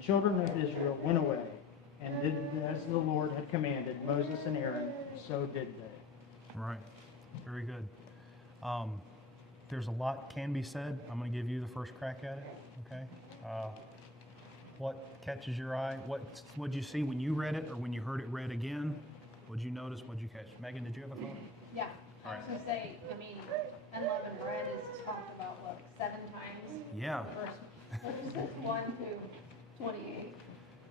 children of Israel went away and did as the Lord had commanded Moses and Aaron, so did they. Right. Very good. There's a lot can be said. I'm going to give you the first crack at it. Okay. What catches your eye? What'd you see when you read it or when you heard it read again? What'd you notice? What'd you catch? Megan, did you have a thought? Yeah, All I right. was gonna say, I mean, unleavened bread is talked about, what, 7 times? Yeah. Verse 1 to 28.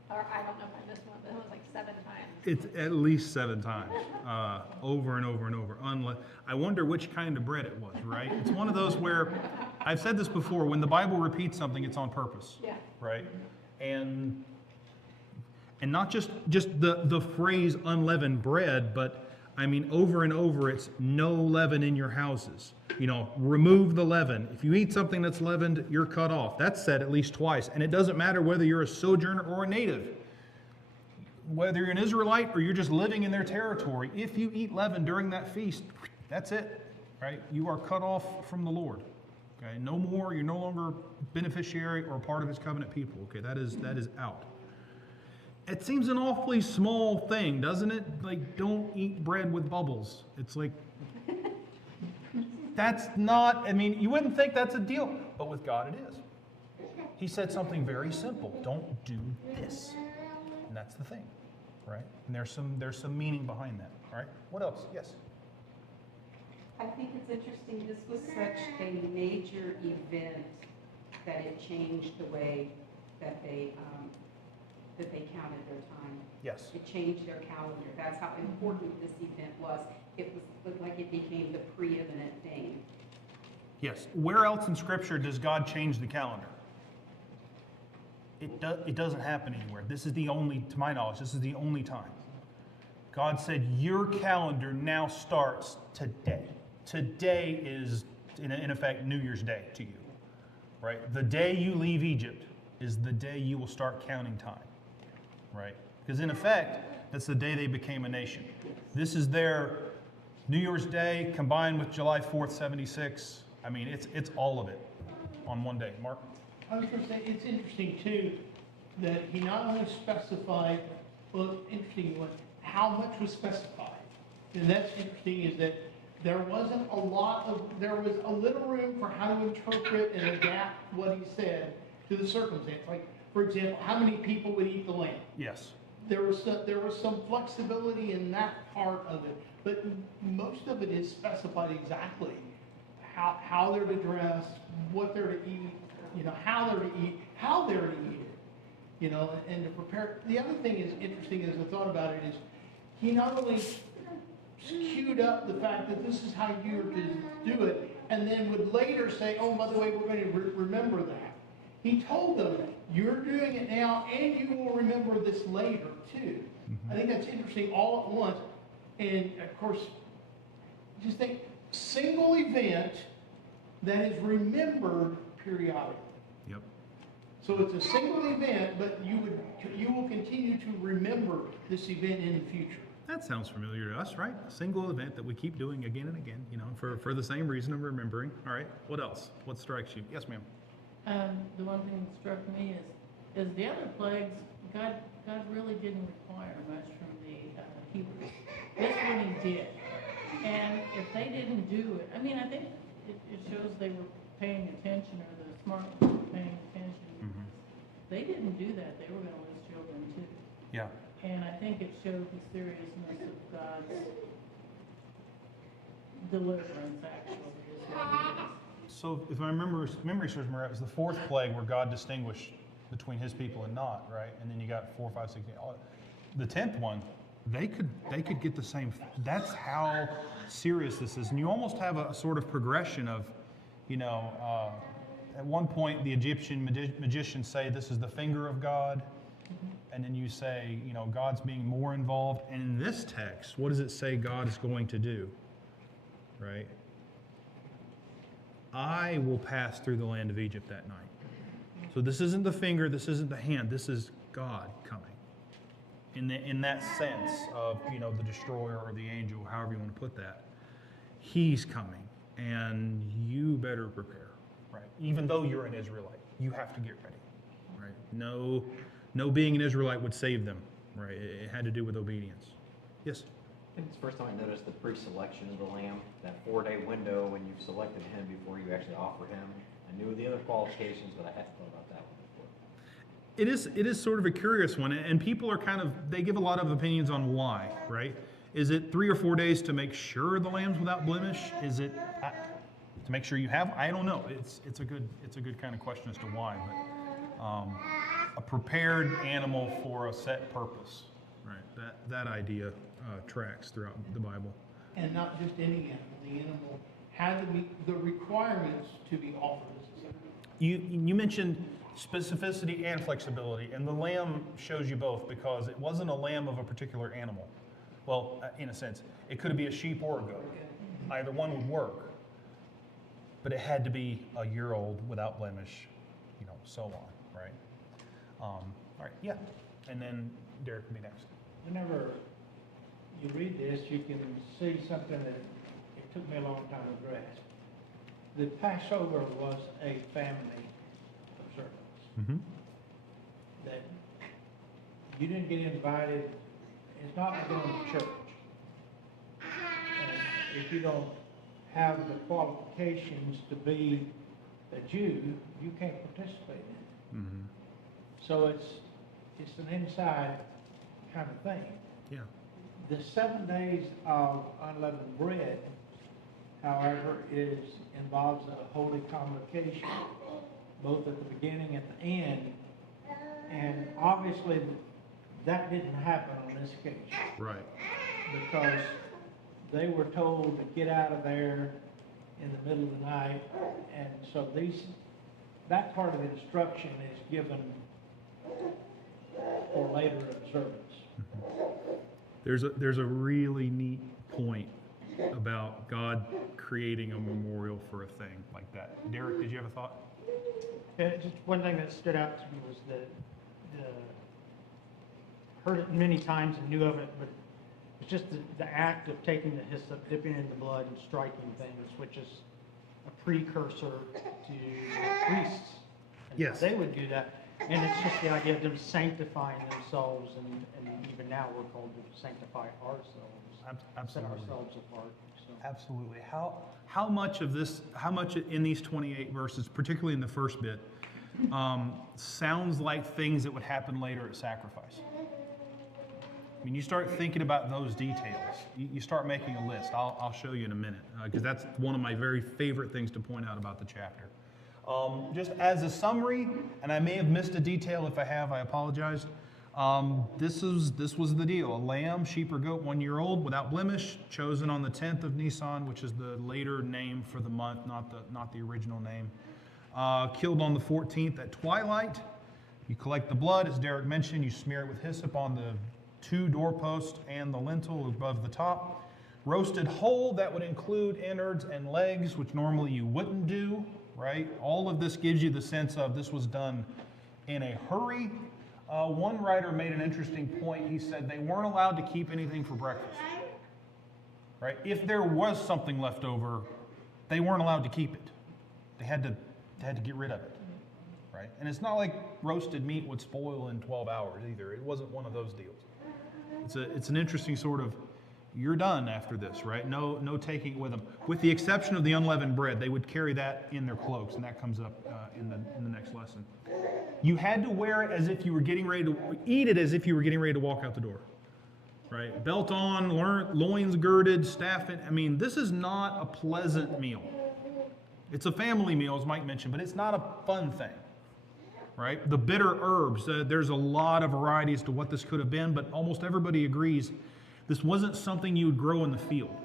Or I don't know if I missed one, but it was like 7 times. It's at least 7 times, over and over and over. I wonder which kind of bread it was, right? It's one of those where, I've said this before, when the Bible repeats something, it's on purpose, Yeah. right? And not just the phrase unleavened bread, but I mean, over and over, it's no leaven in your houses. You know, remove the leaven. If you eat something that's leavened, you're cut off. That's said at least twice. And it doesn't matter whether you're a sojourner or a native. Whether you're an Israelite or you're just living in their territory, if you eat leaven during that feast, that's it, right? You are cut off from the Lord. Okay, no more. You're no longer beneficiary or part of His covenant people. Okay, that is out. It seems an awfully small thing, doesn't it? Like, don't eat bread with bubbles. It's like, that's not, I mean, you wouldn't think that's a deal, but with God it is. He said something very simple. Don't do this. And that's the thing, right? And there's some meaning behind that, all right? What else? Yes? I think it's interesting, this was such a major event that it changed the way that they counted their time. Yes. It changed their calendar. That's how important this event was. It looked like it became the preeminent thing. Yes. Where else in Scripture does God change the calendar? It doesn't happen anywhere. This is the only, to my knowledge, this is the only time. God said, your calendar now starts today. Today is, in effect, New Year's Day to you, right? The day you leave Egypt is the day you will start counting time, right? Because in effect, that's the day they became a nation. This is their New Year's Day combined with July 4th, 76. I mean, it's all of it on one day. Mark? I was going to say, it's interesting too, that he not only specified, well, interesting one, how much was specified. And that's interesting is that there was a little room for how to interpret and adapt what he said to the circumstance. Like, for example, how many people would eat the lamb? Yes. There was some flexibility in that part of it, but most of it is specified exactly how they're to dress, what they're to eat, you know, how they're to eat it, you know, and to prepare. The other thing is interesting as I thought about it is he not only queued up the fact that this is how you're to do it, and then would later say, oh, by the way, we're going to remember that. He told them, you're doing it now, and you will remember this later, too. I think that's interesting all at once. And, of course, just think, single event that is remembered periodically. Yep. So it's a single event, but you will continue to remember this event in the future. That sounds familiar to us, right? A single event that we keep doing again and again, you know, for the same reason of remembering. All right, what else? What strikes you? Yes, ma'am. The one thing that struck me is the other plagues, God really didn't require much from the Hebrews. This one He did. And if they didn't do it, I mean, I think it shows they were paying attention, or the smart ones were paying attention. Mm-hmm. They didn't do that, they were going to lose children too. Yeah. And I think it showed the seriousness of God's deliverance, actually, is what it is. So if my memory serves me right, it was the 4th plague where God distinguished between His people and not, right? And then you got 4, 5, 6, 8. The 10th one, they could get the same. That's how serious this is. And you almost have a sort of progression of, you know, at one point the Egyptian magicians say this is the finger of God. And then you say, you know, God's being more involved. And in this text, what does it say God is going to do? Right? I will pass through the land of Egypt that night. So this isn't the finger, this isn't the hand, this is God coming. In that sense of, you know, the destroyer or the angel, however you want to put that. He's coming, and you better prepare, right? Even though you're an Israelite, you have to get ready, right? no being an Israelite would save them, right? It had to do with obedience. Yes? I think it's the first time I noticed the pre-selection of the lamb, that 4-day window when you've selected him before you actually offer him. I knew the other qualifications, but I hadn't thought about that one before. It is sort of a curious one, and people are they give a lot of opinions on why, right? Is it 3 or 4 days to make sure the lamb's without blemish? Is it to make sure you have? I don't know. It's a good kind of question as to why, but a prepared animal for a set purpose, right? That idea tracks throughout the Bible. And not just any animal, the animal had to meet the requirements to be offered as a sacrifice. You mentioned specificity and flexibility, and the lamb shows you both because it wasn't a lamb of a particular animal. Well, in a sense, it could be a sheep or a goat. Either one would work, but it had to be a year old without blemish, so on, right? All right, yeah. And then Derek will be next. Whenever you read this, you can see something that it took me a long time to grasp. The Passover was a family observance. Mm-hmm. That you didn't get invited. It's not like going to church. And if you don't have the qualifications to be a Jew, you can't participate in it. Mm-hmm. So it's an inside kind of thing. Yeah. The 7 days of unleavened bread, however, involves a holy convocation, both at the beginning and the end. And obviously, that didn't happen on this occasion Right. because they were told to get out of there in the middle of the night. And so that part of the instruction is given for later observance. There's a really neat point about God creating a memorial for a thing like that. Derek, did you have a thought? Just one thing that stood out to me was heard it many times and knew of it, but it's just the act of taking the hyssop, dipping it in the blood, and striking things, which is a precursor to priests. And Yes. They would do that. And it's just the idea of them sanctifying themselves, and even now we're called to sanctify ourselves, set Absolutely. ourselves apart. So. Absolutely. How much of this, how much in these 28 verses, particularly in the first bit, sounds like things that would happen later at sacrifice? I mean, you start thinking about those details. You start making a list. I'll show you in a minute, because that's one of my very favorite things to point out about the chapter. Just as a summary, and I may have missed a detail. If I have, I apologize. This was the deal: a lamb, sheep, or goat, 1 year old, without blemish, chosen on the 10th of Nisan, which is the later name for the month, not the original name. Killed on the 14th at twilight. You collect the blood, as Derek mentioned. You smear it with hyssop on the 2 doorposts and the lintel above the top. Roasted whole, that would include innards and legs, which normally you wouldn't do, right? All of this gives you the sense of this was done in a hurry. One writer made an interesting point. He said they weren't allowed to keep anything for breakfast, right? If there was something left over, they weren't allowed to keep it. They had to get rid of it, right? And it's not like roasted meat would spoil in 12 hours either. It wasn't one of those deals. It's an interesting sort of, you're done after this, right? No taking it with them. With the exception of the unleavened bread, they would carry that in their cloaks, and that comes up in the next lesson. You had to wear it as if you were getting ready to eat it, as if you were getting ready to walk out the door, right? Belt on, loins girded, staff in. I mean, this is not a pleasant meal. It's a family meal, as Mike mentioned, but it's not a fun thing, right? The bitter herbs, there's a lot of varieties to what this could have been, but almost everybody agrees this wasn't something you would grow in the field.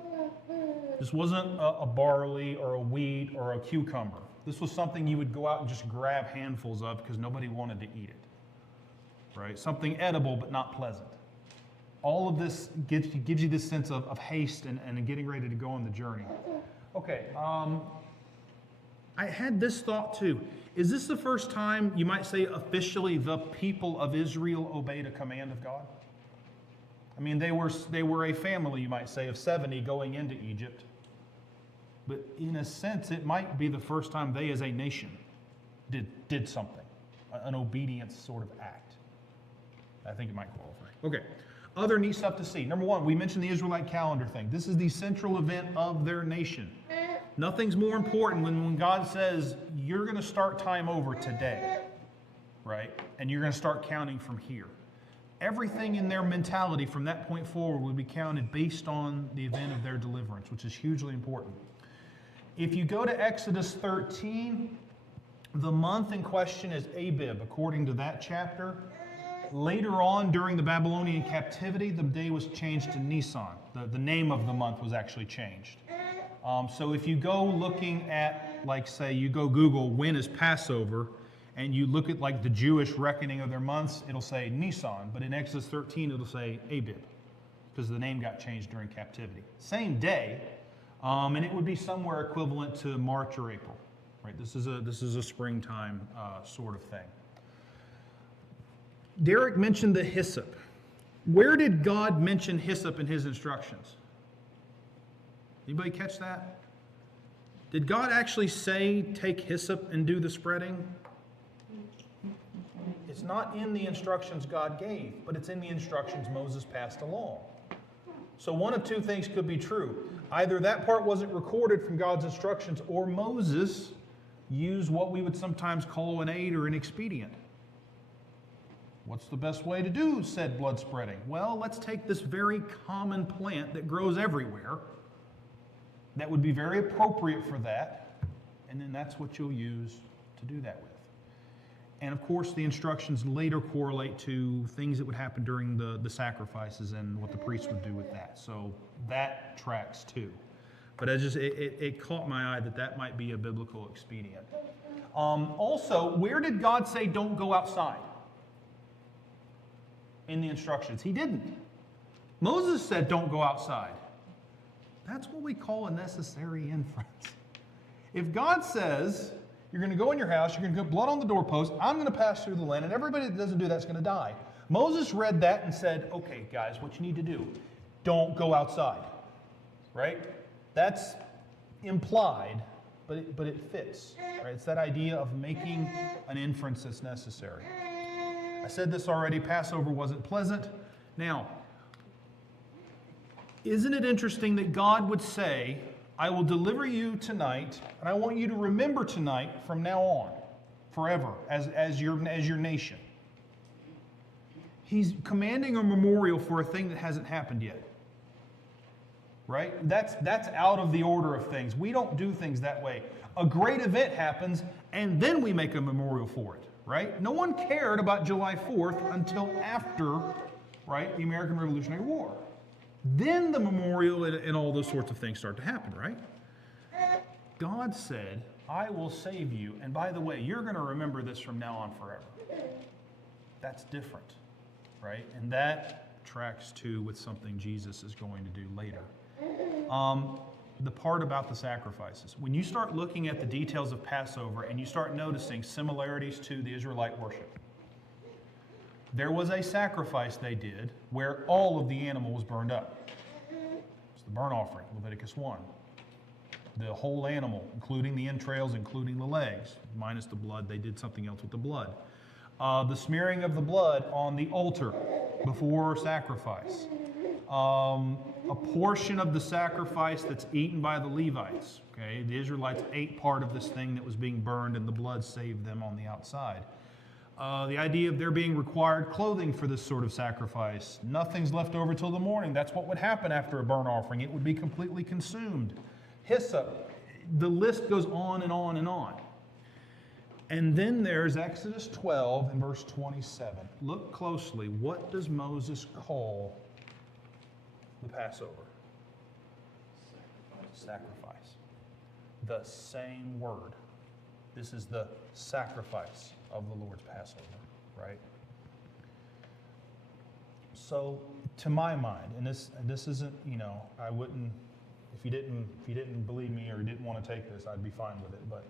This wasn't a barley or a wheat or a cucumber. This was something you would go out and just grab handfuls of because nobody wanted to eat it, right? Something edible but not pleasant. All of this gives you this sense of haste and getting ready to go on the journey. Okay, I had this thought too. Is this the first time, you might say officially, the people of Israel obeyed a command of God? I mean, they were a family, you might say, of 70 going into Egypt. But in a sense, it might be the first time they as a nation did something, an obedience sort of act. I think it might qualify. Okay. Other neat stuff to see. Number one, we mentioned the Israelite calendar thing. This is the central event of their nation. Nothing's more important when God says, you're going to start time over today, right? And you're going to start counting from here. Everything in their mentality from that point forward will be counted based on the event of their deliverance, which is hugely important. If you go to Exodus 13, the month in question is Abib, according to that chapter. Later on, during the Babylonian captivity, the day was changed to Nisan. The name of the month was actually changed. So if you go looking at, like, say, you go Google, when is Passover, and you look at, like, the Jewish reckoning of their months, it'll say Nisan. But in Exodus 13, it'll say Abib, because the name got changed during captivity. Same day, and it would be somewhere equivalent to March or April. Right? This is a springtime sort of thing. Derek mentioned the hyssop. Where did God mention hyssop in his instructions? Anybody catch that? Did God actually say, take hyssop and do the spreading? It's not in the instructions God gave, but it's in the instructions Moses passed along. So one of two things could be true. Either that part wasn't recorded from God's instructions, or Moses used what we would sometimes call an aid or an expedient. What's the best way to do said blood spreading? Well, let's take this very common plant that grows everywhere, that would be very appropriate for that, and then that's what you'll use to do that with. And of course, the instructions later correlate to things that would happen during the sacrifices and what the priest would do with that. So that tracks too. But it caught my eye that might be a biblical expedient. Also, where did God say don't go outside? In the instructions. He didn't. Moses said don't go outside. That's what we call a necessary inference. If God says you're going to go in your house, you're going to put blood on the doorpost, I'm going to pass through the land, and everybody that doesn't do that's going to die. Moses read that and said, okay, guys, what you need to do, don't go outside. Right? That's implied, but it fits. Right? It's that idea of making an inference that's necessary. I said this already, Passover wasn't pleasant. Now, isn't it interesting that God would say, I will deliver you tonight, and I want you to remember tonight from now on, forever, as your nation. He's commanding a memorial for a thing that hasn't happened yet. Right? That's out of the order of things. We don't do things that way. A great event happens, and then we make a memorial for it. Right? No one cared about July 4th until after, right, the American Revolutionary War. Then the memorial and all those sorts of things start to happen, right? God said, I will save you, and by the way, you're going to remember this from now on forever. That's different, right? And that tracks too with something Jesus is going to do later. The part about the sacrifices. When you start looking at the details of Passover and you start noticing similarities to the Israelite worship, there was a sacrifice they did where all of the animal was burned up. It's the burnt offering, Leviticus 1. The whole animal, including the entrails, including the legs, minus the blood, they did something else with the blood. The smearing of the blood on the altar before sacrifice. A portion of the sacrifice that's eaten by the Levites. Okay, the Israelites ate part of this thing that was being burned, and the blood saved them on the outside. The idea of there being required clothing for this sort of sacrifice. Nothing's left over till the morning. That's what would happen after a burnt offering. It would be completely consumed. Hyssop. The list goes on and on and on. And then there's Exodus 12 and verse 27. Look closely. What does Moses call the Passover? Sacrifice. The same word. This is the sacrifice of the Lord's Passover, right? So, to my mind, and this isn't, I wouldn't, if you didn't believe me or didn't want to take this, I'd be fine with it, but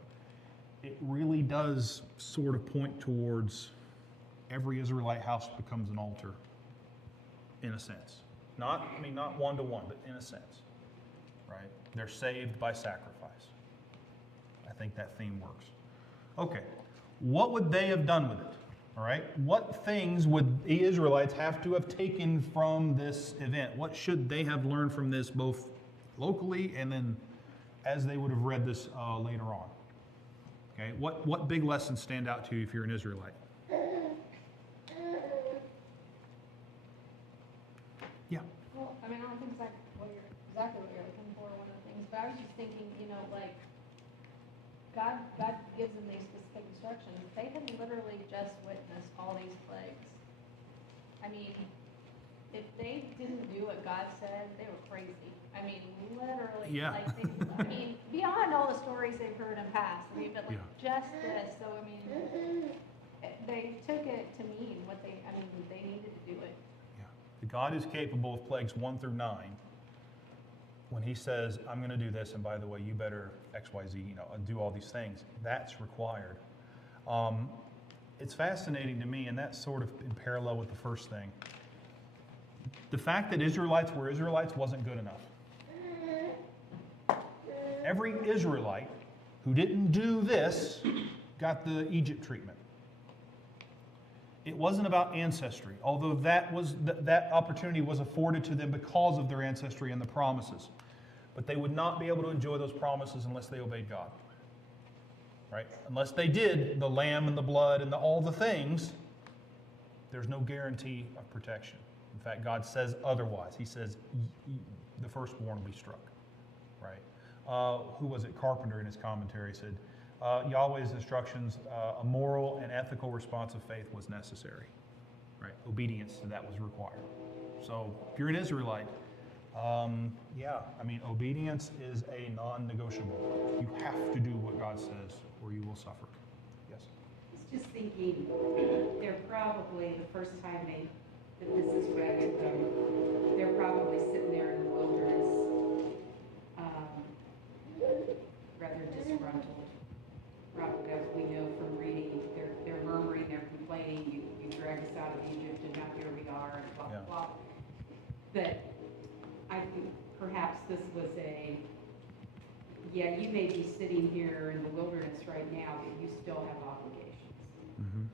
it really does sort of point towards every Israelite house becomes an altar, in a sense. Not one-to-one, but in a sense, right? They're saved by sacrifice. I think that theme works. Okay, what would they have done with it? All right? What things would the Israelites have to have taken from this event? What should they have learned from this, both locally and then as they would have read this later on? Okay, what big lessons stand out to you if you're an Israelite? Yeah. Well, I mean, I don't think exactly what you're looking for, one of the things, but I was just thinking, you know, like, God gives them these specific instructions. They had literally just witnessed all these plagues. I mean, if they didn't do what God said, they were crazy. I mean, literally, Yeah. like, I mean, beyond all the stories they've heard in past, I mean, but like, just this, so, I mean, they took it to mean what they needed to do it. Yeah. God is capable of plagues 1 through 9. When he says, I'm going to do this, and by the way, you better X, Y, Z, do all these things, that's required. It's fascinating to me, and that's sort of in parallel with the first thing. The fact that Israelites were Israelites wasn't good enough. Every Israelite who didn't do this got the Egypt treatment. It wasn't about ancestry, although that opportunity was afforded to them because of their ancestry and the promises. But they would not be able to enjoy those promises unless they obeyed God. Right? Unless they did the lamb and the blood and all the things, there's no guarantee of protection. In fact, God says otherwise. He says the firstborn will be struck. Right? Who was it? Carpenter in his commentary said, Yahweh's instructions, a moral and ethical response of faith was necessary. Right? Obedience to that was required. So if you're an Israelite, obedience is a non-negotiable. You have to do what God says or you will suffer. Yes? I was just thinking, they're probably, the first time that this is read with them, they're probably sitting there in the wilderness, rather disgruntled. Probably, as we know from reading, they're murmuring, they're complaining, you dragged us out of Egypt and now here we are, and blah, blah, blah. But I think perhaps this was you may be sitting here in the wilderness right now, but you still have obligations. Mm-hmm.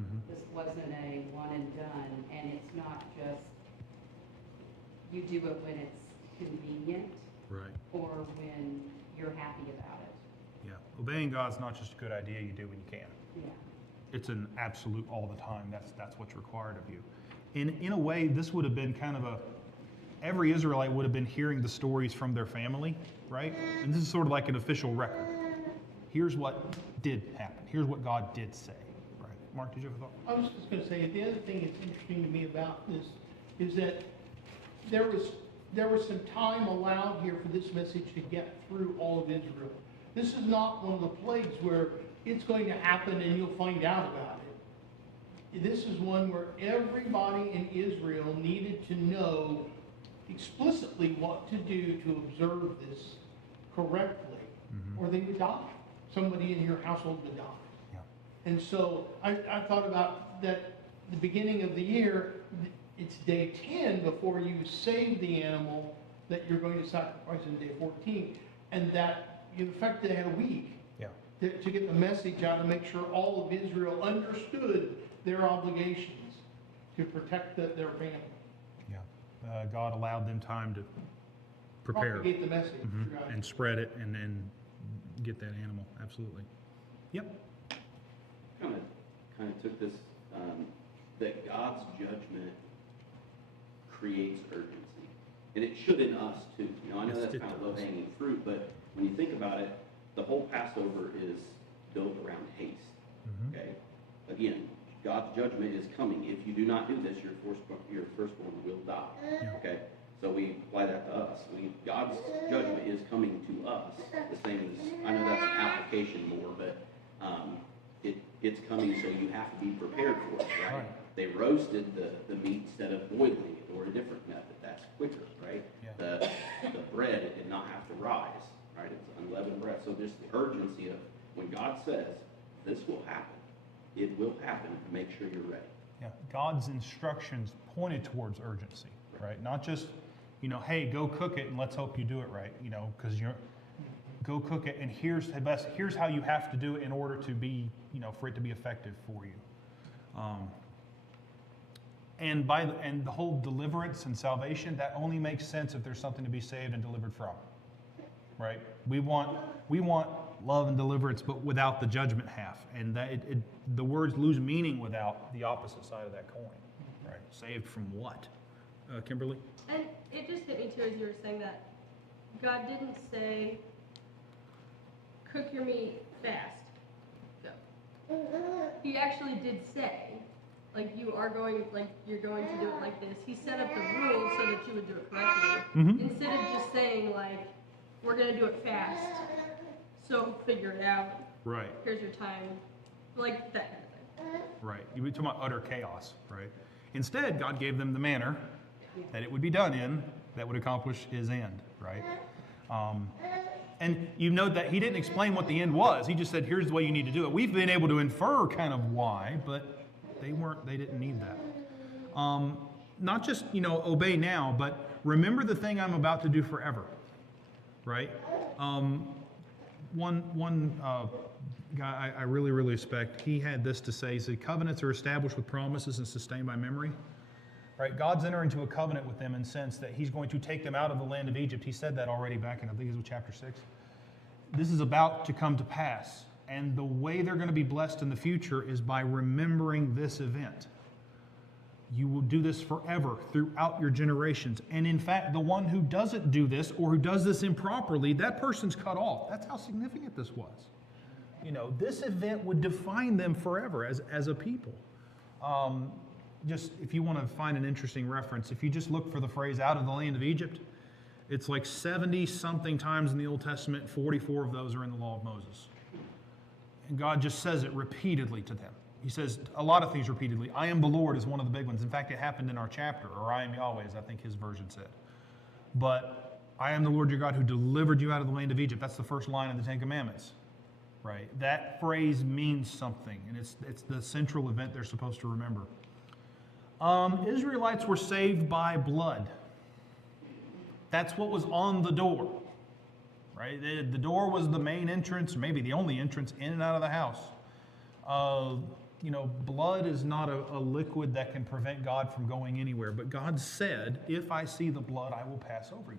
Mm-hmm. This wasn't a one and done, and it's not just, you do it when it's convenient Right. or when you're happy about it. Yeah. Obeying God's not just a good idea, you do when you can. Yeah. It's an absolute all the time. That's what's required of you. In a way, this would have been kind of every Israelite would have been hearing the stories from their family, right? And this is sort of like an official record. Here's what did happen. Here's what God did say. Right. Mark, did you have a thought? I was just going to say, the other thing that's interesting to me about this is that there was some time allowed here for this message to get through all of Israel. This is not one of the plagues where it's going to happen and you'll find out about it. This is one where everybody in Israel needed to know explicitly what to do to observe this correctly, or they would die. Somebody in your household would die. Yeah. And so I thought about that the beginning of the year, it's day 10 before you save the animal that you're going to sacrifice on day 14. And that, in fact, they had a week to get the message out and make sure all of Israel understood their obligations to protect their family. Yeah. God allowed them time to prepare. Propagate the message. And spread it and then get that animal. Absolutely. Yep. Kind of took this, that God's judgment creates urgency. And it should in us too. I know Yes, that's it kind of does. low-hanging fruit, but when you think about it, the whole Passover is built around haste. Okay? Again, God's judgment is coming. If you do not do this, your firstborn will die. Yeah. Okay? So we apply that to us. God's judgment is coming to us. The same as, I know that's an application more, but it's coming, so you have to be prepared for it, right? Right. They roasted the meat instead of boiling it, or a different method. That's quicker, right? Yeah. The bread, it did not have to rise, right? It's unleavened bread. So there's the urgency of when God says this will happen, it will happen. Make sure you're ready. Yeah. God's instructions pointed towards urgency, right? Not just, hey, go cook it and let's hope you do it right, because go cook it and here's how you have to do it in order to be, for it to be effective for you. And the whole deliverance and salvation, that only makes sense if there's something to be saved and delivered from, right? We want love and deliverance, but without the judgment half, and the words lose meaning without the opposite side of that coin, right? Saved from what? Kimberly? And it just hit me too as you were saying that. God didn't say, cook your meat fast. Go. He actually did say, like you're going to do it like this. He set up the rules so that you would do it correctly. Mhm. Instead of just saying like, we're gonna do it fast, so figure it out. Right. Here's your time. Like that kind of thing. Right. You were talking about utter chaos, right? Instead, God gave them the manner that it would be done in that would accomplish his end, right? And you note that he didn't explain what the end was. He just said, here's the way you need to do it. We've been able to infer kind of why, but they didn't need that. Not just, obey now, but remember the thing I'm about to do forever, right? One guy I really, really respect, he had this to say. He said, covenants are established with promises and sustained by memory. Right? God's entering into a covenant with them in the sense that he's going to take them out of the land of Egypt. He said that already back in, I think it was chapter 6. This is about to come to pass. And the way they're going to be blessed in the future is by remembering this event. You will do this forever throughout your generations. And in fact, the one who doesn't do this or who does this improperly, that person's cut off. That's how significant this was. This event would define them forever as a people. Just if you want to find an interesting reference, if you just look for the phrase out of the land of Egypt, it's like 70 something times in the Old Testament, 44 of those are in the law of Moses. And God just says it repeatedly to them. He says a lot of things repeatedly. I am the Lord is one of the big ones. In fact, it happened in our chapter, or I am Yahweh, as I think his version said. But I am the Lord your God who delivered you out of the land of Egypt. That's the first line of the Ten Commandments, right? That phrase means something, and it's the central event they're supposed to remember. Israelites were saved by blood. That's what was on the door, right? The door was the main entrance, maybe the only entrance in and out of the house. Blood is not a liquid that can prevent God from going anywhere. But God said, if I see the blood, I will pass over you.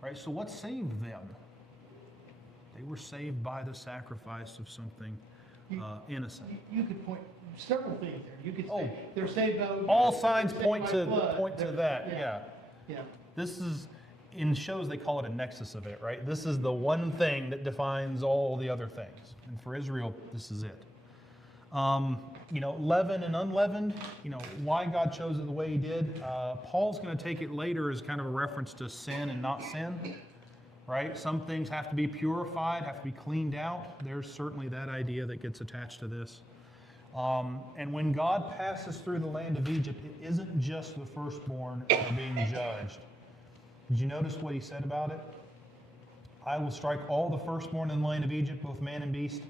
Right? So what saved them? They were saved by the sacrifice of something innocent. You could point several things there. You could say they're saved by All signs saved point by to blood. that. Yeah. Yeah. Yeah. This is, in shows they call it a nexus event, right? This is the one thing that defines all the other things. And for Israel, this is it. Leavened and unleavened, why God chose it the way he did. Paul's going to take it later as kind of a reference to sin and not sin, right? Some things have to be purified, have to be cleaned out. There's certainly that idea that gets attached to this. And when God passes through the land of Egypt, it isn't just the firstborn that are being judged. Did you notice what he said about it? I will strike all the firstborn in the land of Egypt, both man and beast,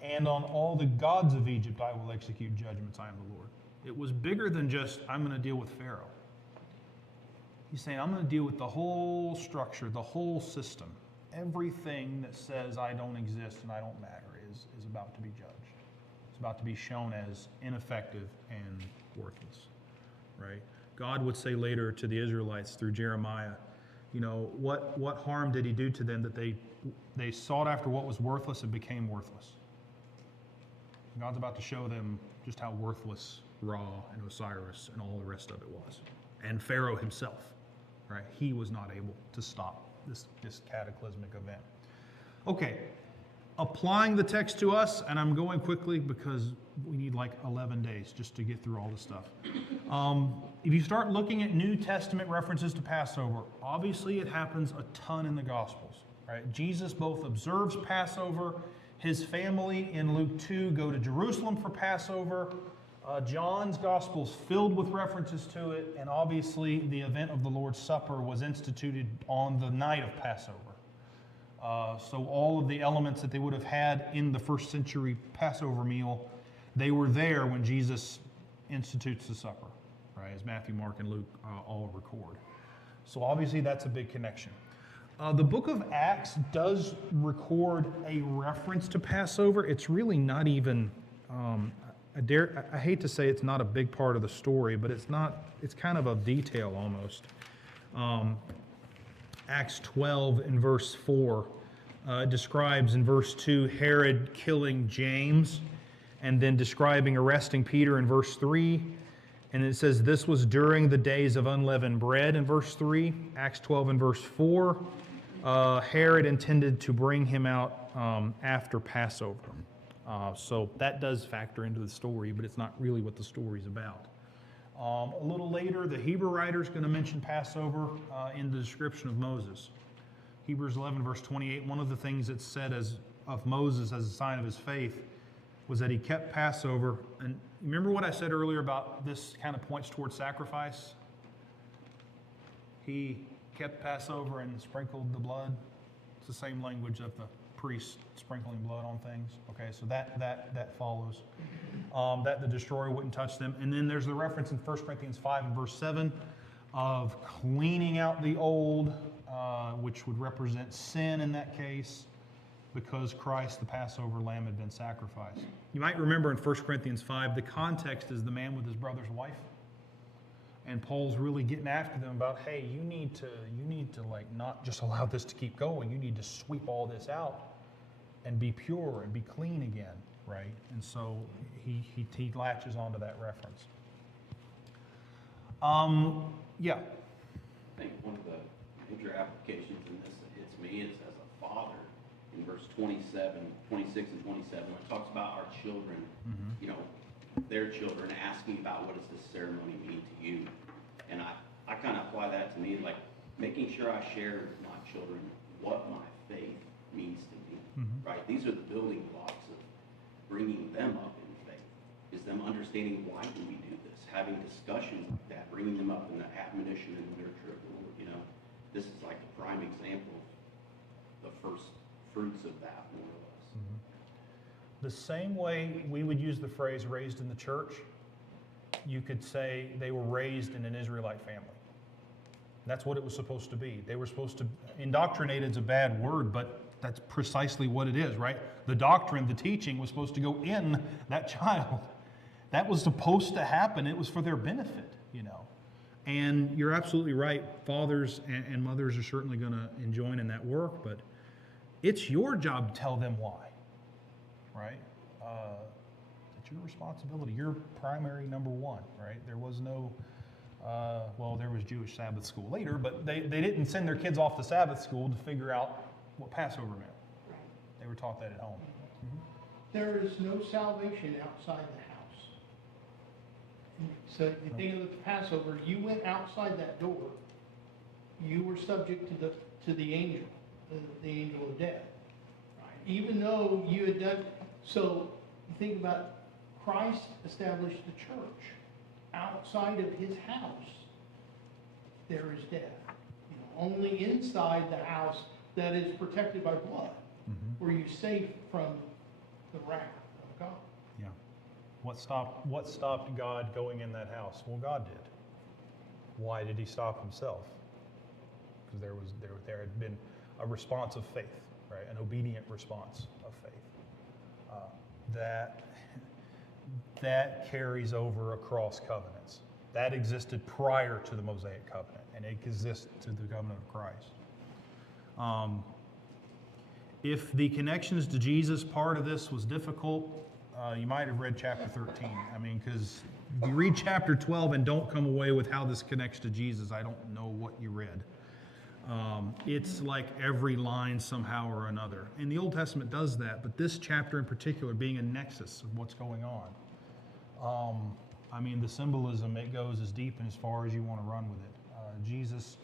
and on all the gods of Egypt I will execute judgments. I am the Lord. It was bigger than just, I'm going to deal with Pharaoh. He's saying, I'm going to deal with the whole structure, the whole system. Everything that says I don't exist and I don't matter is about to be judged. It's about to be shown as ineffective and worthless, right? God would say later to the Israelites through Jeremiah, what harm did he do to them that they sought after what was worthless and became worthless? God's about to show them just how worthless Ra and Osiris and all the rest of it was. And Pharaoh himself, right? He was not able to stop this cataclysmic event. Okay, applying the text to us, and I'm going quickly because we need like 11 days just to get through all this stuff. If you start looking at New Testament references to Passover, obviously it happens a ton in the Gospels, right? Jesus both observes Passover. His family in Luke 2 go to Jerusalem for Passover. John's Gospel is filled with references to it, and obviously the event of the Lord's Supper was instituted on the night of Passover. So all of the elements that they would have had in the first century Passover meal, they were there when Jesus institutes the supper, right? As Matthew, Mark, and Luke all record. So obviously that's a big connection. The book of Acts does record a reference to Passover. It's really not even, I hate to say it's not a big part of the story, but it's kind of a detail almost. Acts 12 in verse 4 describes in verse 2 Herod killing James, and then describing arresting Peter in verse 3. And it says this was during the days of unleavened bread in verse 3. Acts 12 in verse 4, Herod intended to bring him out after Passover. So that does factor into the story, but it's not really what the story's about. A little later, the Hebrew writer is going to mention Passover in the description of Moses. Hebrews 11, verse 28, one of the things that's said of Moses as a sign of his faith was that he kept Passover. And remember what I said earlier about this kind of points towards sacrifice? He kept Passover and sprinkled the blood. It's the same language of the priest sprinkling blood on things. Okay, so that follows. That the destroyer wouldn't touch them. And then there's the reference in 1 Corinthians 5 and verse 7 of cleaning out the old, which would represent sin in that case, because Christ, the Passover lamb, had been sacrificed. You might remember in 1 Corinthians 5, the context is the man with his brother's wife. And Paul's really getting after them about, hey, you need to like not just allow this to keep going. You need to sweep all this out and be pure and be clean again, right? And so he latches onto that reference. Yeah. I think one of the major applications in this that hits me is as a father, in verse 26 and 27, when it talks about our children, you know, their children asking about what does this ceremony mean to you. And I kind of apply that to me, like making sure I share with my children what my faith means to me, right? These are the building blocks of bringing them up in faith, is them understanding why do we do this, having discussions like that, bringing them up in the admonition and nurture of the Lord, you know. This is like a prime example of the first fruits of that, more or less. The same way we would use the phrase raised in the church, you could say they were raised in an Israelite family. That's what it was supposed to be. They were supposed to, indoctrinated is a bad word, but that's precisely what it is, right? The doctrine, the teaching was supposed to go in that child. That was supposed to happen. It was for their benefit, you know. And you're absolutely right. Fathers and mothers are certainly going to join in that work, but it's your job to tell them why, right? It's your responsibility. You're primary number one, right? There was no, well, there was Jewish Sabbath school later, but they didn't send their kids off to Sabbath school to figure out what Passover meant. They were taught that at home. There is no salvation outside the house. So if you think of the Passover, you went outside that door, you were subject to the angel, the angel of death. Right? Even though you had done, so you think about Christ established the church. Outside of his house, there is death. You know, only inside the house that is protected by blood, were you safe from the wrath of God. Yeah. What stopped God going in that house? Well, God did. Why did he stop himself? Because there had been a response of faith, right? An obedient response of faith. That carries over across covenants. That existed prior to the Mosaic covenant, and it exists to the covenant of Christ. If the connections to Jesus part of this was difficult, you might have read chapter 13. I mean, because if you read chapter 12 and don't come away with how this connects to Jesus, I don't know what you read. It's like every line somehow or another. And the Old Testament does that, but this chapter in particular being a nexus of what's going on. I mean, the symbolism, it goes as deep and as far as you want to run with it. Jesus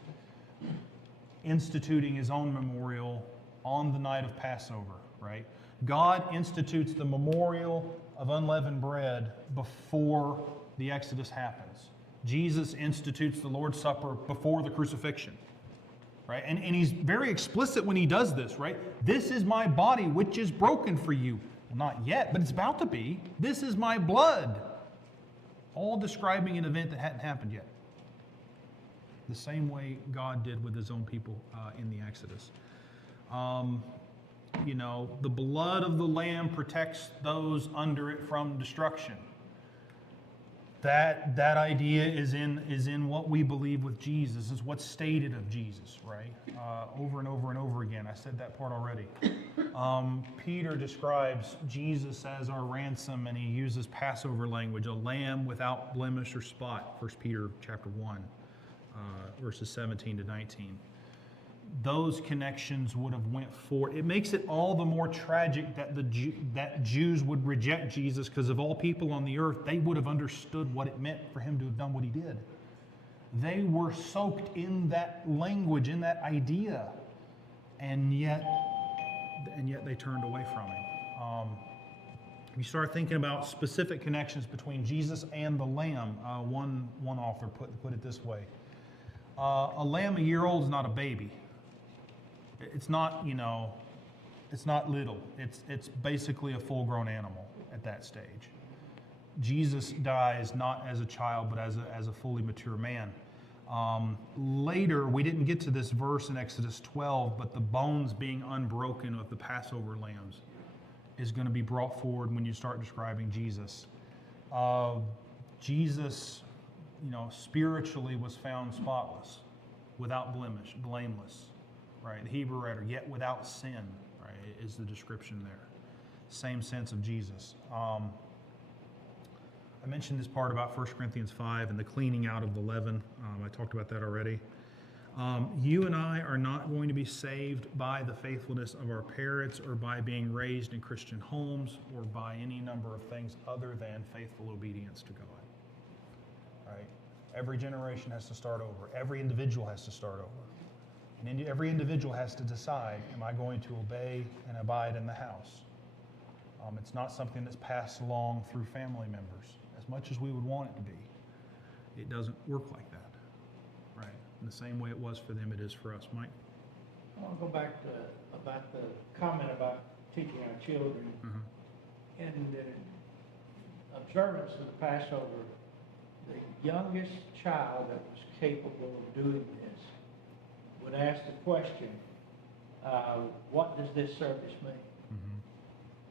instituting his own memorial on the night of Passover, right? God institutes the memorial of unleavened bread before the Exodus happens. Jesus institutes the Lord's Supper before the crucifixion, right? And he's very explicit when he does this, right? This is my body, which is broken for you. Well, not yet, but it's about to be. This is my blood. All describing an event that hadn't happened yet. The same way God did with his own people in the Exodus. You know, the blood of the Lamb protects those under it from destruction. That idea is in what we believe with Jesus, is what's stated of Jesus, right? Over and over and over again. I said that part already. Peter describes Jesus as our ransom, and he uses Passover language, a lamb without blemish or spot, 1 Peter chapter 1, verses 17 to 19. Those connections would have went forward. It makes it all the more tragic that that Jews would reject Jesus, because of all people on the earth, they would have understood what it meant for him to have done what he did. They were soaked in that language, in that idea, and yet they turned away from him. You start thinking about specific connections between Jesus and the Lamb. One author put it this way: a lamb a year old is not a baby. It's not, it's not little. It's basically a full-grown animal at that stage. Jesus dies not as a child, but as a fully mature man. Later, we didn't get to this verse in Exodus 12, but the bones being unbroken of the Passover lambs is going to be brought forward when you start describing Jesus. Jesus, spiritually was found spotless, without blemish, blameless. Right, the Hebrew writer, yet without sin, right, is the description there. Same sense of Jesus. I mentioned this part about 1 Corinthians 5 and the cleaning out of the leaven. I talked about that already. You and I are not going to be saved by the faithfulness of our parents or by being raised in Christian homes or by any number of things other than faithful obedience to God. Right? Every generation has to start over. Every individual has to start over. And every individual has to decide, am I going to obey and abide in the house? It's not something that's passed along through family members, as much as we would want it to be. It doesn't work like that, right? In the same way it was for them, it is for us. Mike? I want to go back to about the comment about teaching our children. In the observance of the Passover, the youngest child that was capable of doing this would ask the question, what does this service mean?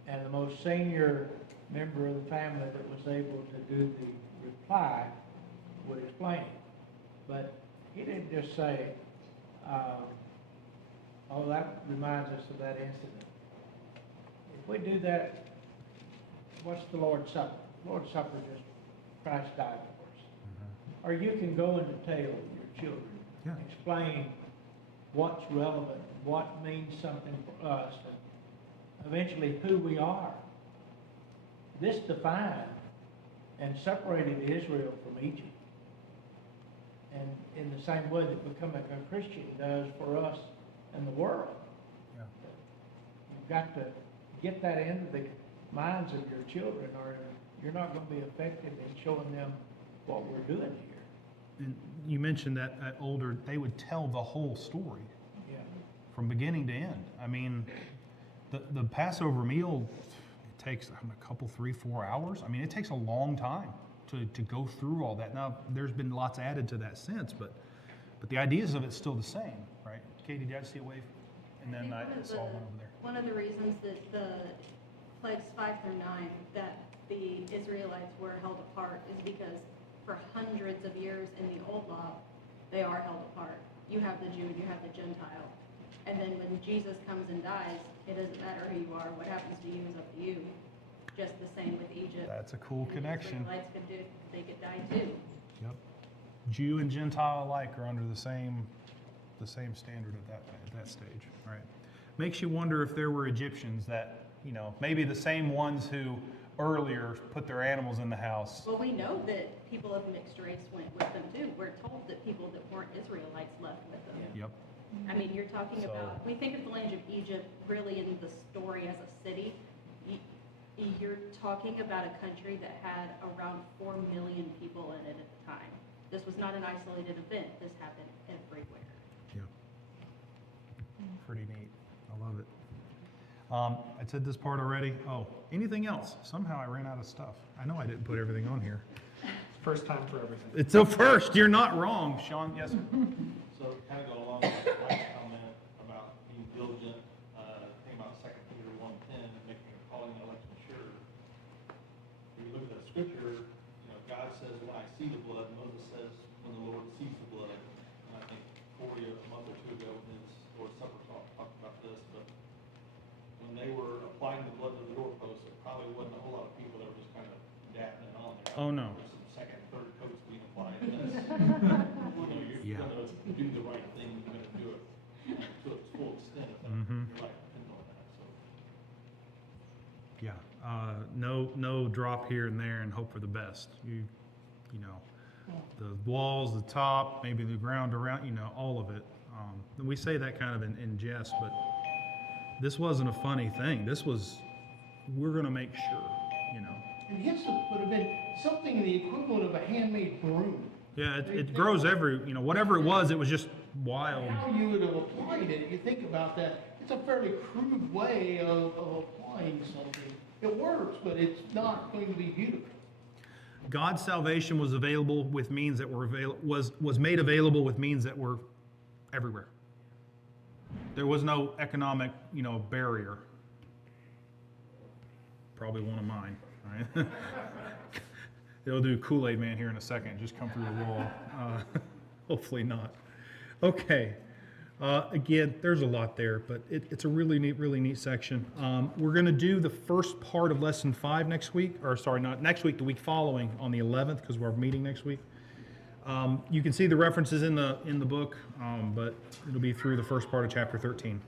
And the most senior member of the family that was able to do the reply would explain it. But he didn't just say, oh, that reminds us of that incident. If we do that, what's the Lord's Supper? The Lord's Supper is just Christ died for us. Or you can go into detail with your children, explain what's relevant, what means something for us, and eventually who we are. This defined and separated Israel from Egypt. And in the same way that becoming a Christian does for us and the world. Yeah. You've got to get that into the minds of your children, or you're not going to be effective in showing them what we're doing here. And you mentioned that at older, they would tell the whole story. Yeah. From beginning to end. I mean, the Passover meal, it takes a couple, 3-4 hours. I mean, it takes a long time to go through all that. Now, there's been lots added to that since, but the ideas of it's still the same, right? Katie, did I see a wave? And then I saw one over there. One of the reasons that the plagues 5 through 9, that the Israelites were held apart, is because for hundreds of years in the old law, they are held apart. You have the Jew and you have the Gentile. And then when Jesus comes and dies, it doesn't matter who you are. What happens to you is up to you. Just the same with Egypt. That's a cool connection. The Israelites they could die too. Yep. Jew and Gentile alike are under the same standard at that stage, right? Makes you wonder if there were Egyptians that, maybe the same ones who earlier put their animals in the house. Well, we know that people of mixed race went with them too. We're told that people that weren't Israelites left with them. Yep. I mean, you're talking So- about, we think of the land of Egypt really in the story as a city. You're talking about a country that had around 4 million people in it at the time. This was not an isolated event. This happened everywhere. Yeah. Pretty neat. I love it. I said this part already. Oh, anything else? Somehow I ran out of stuff. I know I didn't put everything on here. First time for everything. It's a first. You're not wrong, Sean. Yes, sir. So kind of go along with Mike's comment about being diligent, think about 2 Peter 1:10, making your calling and election sure. If you look at that scripture, God says says, when I see the blood, Moses says, when the Lord sees the blood. And I think Corey, a month or two ago, in his Lord's Supper talk, talked about this, but when they were applying the blood to the doorpost, there probably wasn't a whole lot of people that were just kind of dabbing it on there. Oh, no. There's some second, third coats being applied. You're Yeah. gonna do the right thing, you're gonna do it to its full extent, if Mhm. your life depends on that, so. Yeah, no drop here and there and hope for the best. You know, the walls, the top, maybe the ground around, all of it. And we say that kind of in jest, but this wasn't a funny thing. This was, we're gonna make sure, And hyssop would have been something the equivalent of a handmade broom. Yeah, it grows whatever it was just wild. How you would have applied it, if you think about that, it's a fairly crude way of applying something. It works, but it's not going to be beautiful. God's salvation was available with means that were was made available with means that were everywhere. There was no economic, barrier. Probably one of mine, right? It'll do Kool-Aid Man here in a second, just come through the wall. Hopefully not. Okay. Again, there's a lot there, but it's a really neat section. We're going to do the first part of lesson 5 next week, or sorry, not next week, the week following on the 11th, because we're meeting next week. You can see the references in the book, but it'll be through the first part of chapter 13.